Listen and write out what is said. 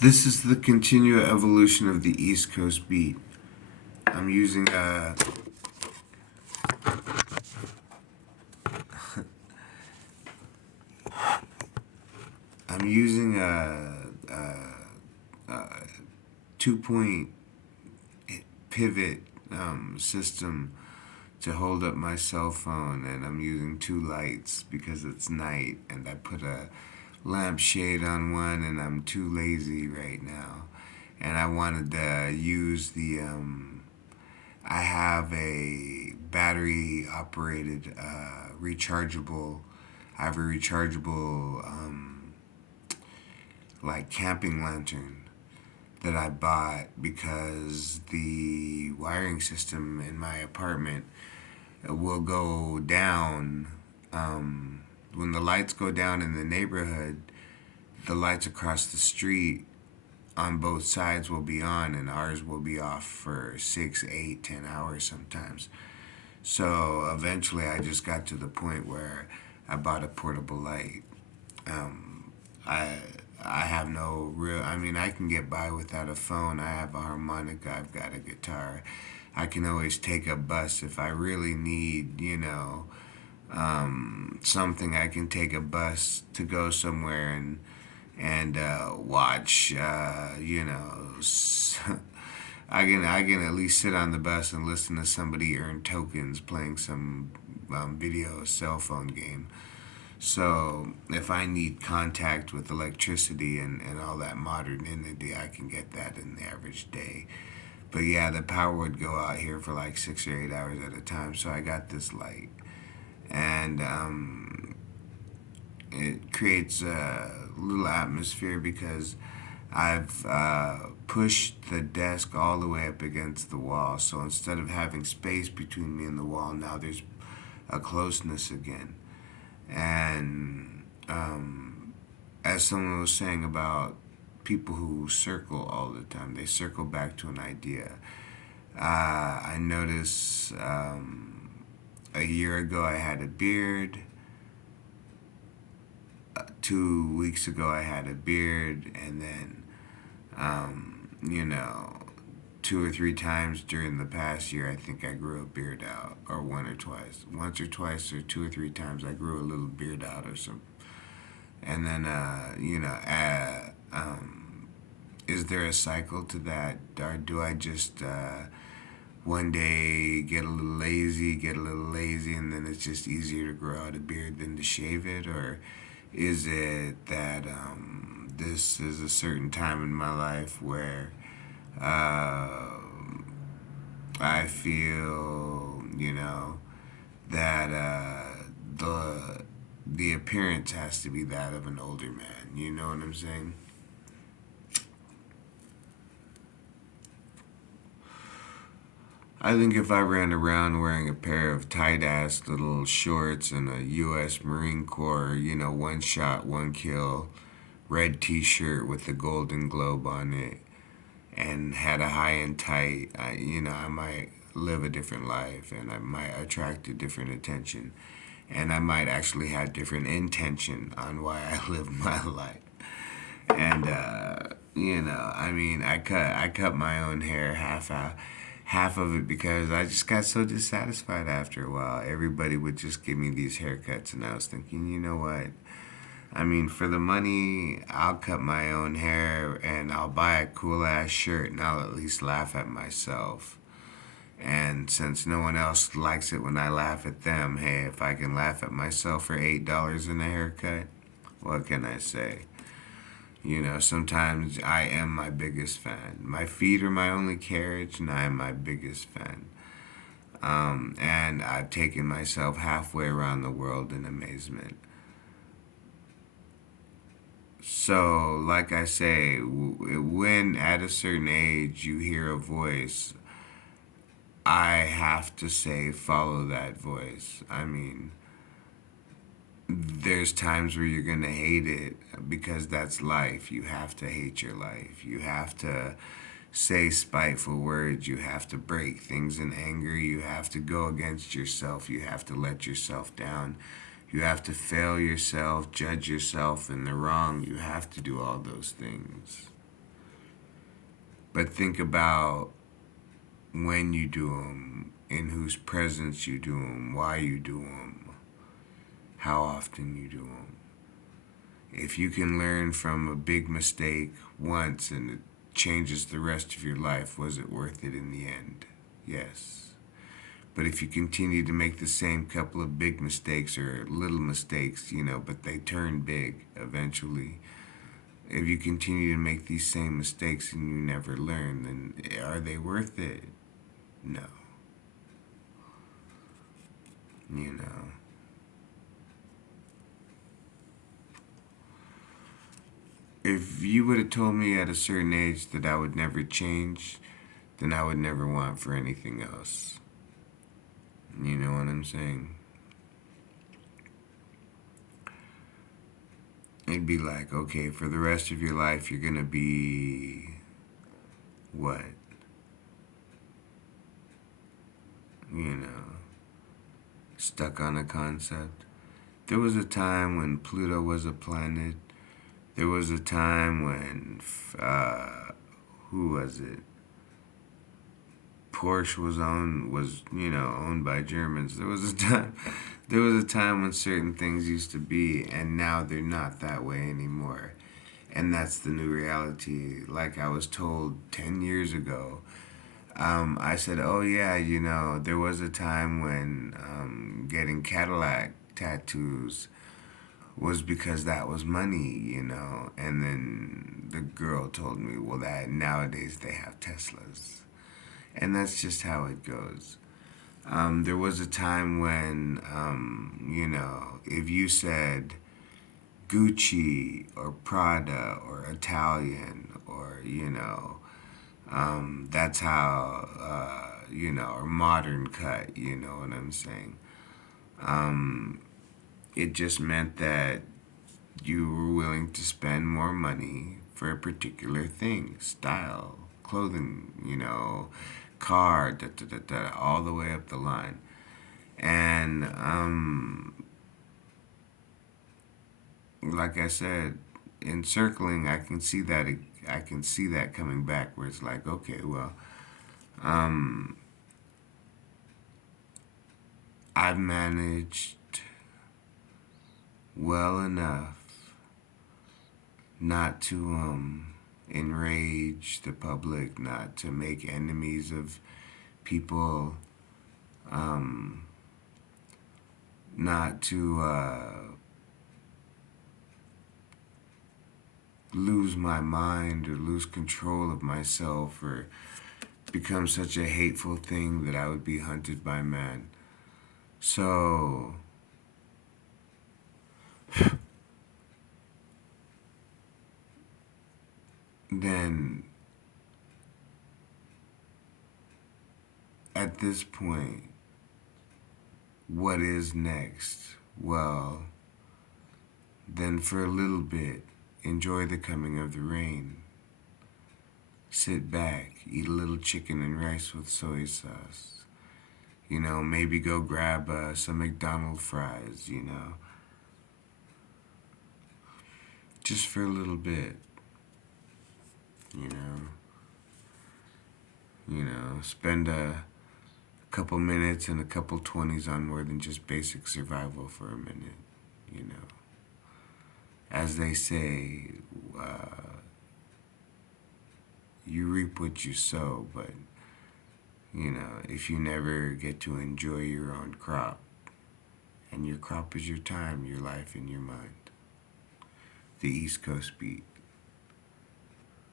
This is the continual evolution of the East Coast beat. I'm using a I'm using a 2 point pivot system to hold up my cell phone, and I'm using two lights because it's night, and I put a lampshade on one, and I'm too lazy right now, and I wanted to use the I have a battery operated rechargeable. I have a rechargeable like camping lantern that I bought because the wiring system in my apartment will go down when the lights go down in the neighborhood. The lights across the street on both sides will be on, and ours will be off for 6, 8, 10 hours sometimes. So eventually, I just got to the point where I bought a portable light. I I have no real. I mean, I can get by without a phone. I have a harmonica. I've got a guitar. I can always take a bus if I really need, something. I can take a bus to go somewhere and watch. I can at least sit on the bus and listen to somebody earn tokens playing some video cell phone game. So if I need contact with electricity and all that modernity, I can get that in the average day. But yeah, the power would go out here for like 6 or 8 hours at a time. So I got this light, and it creates a little atmosphere because I've pushed the desk all the way up against the wall. So instead of having space between me and the wall, now there's a closeness again. And as someone was saying about people who circle all the time, they circle back to an idea. I noticed a year ago I had a beard. 2 weeks ago I had a beard, and then, you know, two or three times during the past year, I think I grew a beard out, or once or twice, or two or three times, I grew a little beard out or something. And then, is there a cycle to that, or do I just one day get a little lazy, and then it's just easier to grow out a beard than to shave it, or is it that this is a certain time in my life where uh, I feel, that the appearance has to be that of an older man. You know what I'm saying? I think if I ran around wearing a pair of tight ass little shorts and a U.S. Marine Corps, one shot, one kill, red t shirt with the Golden Globe on it, and had a high and tight, I might live a different life, and I might attract a different attention. And I might actually have different intention on why I live my life. And I mean, I cut my own hair half of it because I just got so dissatisfied after a while. Everybody would just give me these haircuts, and I was thinking, you know what? I mean, for the money, I'll cut my own hair and I'll buy a cool ass shirt, and I'll at least laugh at myself. And since no one else likes it when I laugh at them, hey, if I can laugh at myself for $8 in a haircut, what can I say? Sometimes I am my biggest fan. My feet are my only carriage, and I am my biggest fan. And I've taken myself halfway around the world in amazement. So, like I say, when at a certain age you hear a voice, I have to say, follow that voice. I mean, there's times where you're going to hate it because that's life. You have to hate your life. You have to say spiteful words. You have to break things in anger. You have to go against yourself. You have to let yourself down. You have to fail yourself, judge yourself in the wrong. You have to do all those things. But think about when you do them, in whose presence you do them, why you do them, how often you do them. If you can learn from a big mistake once and it changes the rest of your life, was it worth it in the end? Yes. But if you continue to make the same couple of big mistakes or little mistakes, but they turn big eventually, if you continue to make these same mistakes and you never learn, then are they worth it? No. You know. If you would have told me at a certain age that I would never change, then I would never want for anything else. You know what I'm saying? It'd be like, okay, for the rest of your life, you're gonna be what? You know, stuck on a concept. There was a time when Pluto was a planet. There was a time when, who was it? Porsche was owned by Germans. There was a time when certain things used to be, and now they're not that way anymore. And that's the new reality. Like I was told 10 years ago, I said, "Oh yeah, there was a time when getting Cadillac tattoos was because that was money. And then the girl told me, "Well, that nowadays they have Teslas." And that's just how it goes. There was a time when, if you said Gucci or Prada or Italian or that's how, or modern cut, you know what I'm saying? Um, it just meant that you were willing to spend more money for a particular thing, style, clothing, car, all the way up the line. And like I said, in circling, I can see that. I can see that coming back, where it's like, okay, well, um, I've managed well enough not to enrage the public, not to make enemies of people, um, not to lose my mind or lose control of myself or become such a hateful thing that I would be hunted by man. So, then at this point, what is next? Well, then for a little bit, enjoy the coming of the rain. Sit back, eat a little chicken and rice with soy sauce. Maybe go grab some McDonald's fries. Just for a little bit, you know. Spend a couple minutes and a couple 20s on more than just basic survival for a minute, you know. As they say, you reap what you sow, but, if you never get to enjoy your own crop, and your crop is your time, your life, and your mind. The East Coast Beat.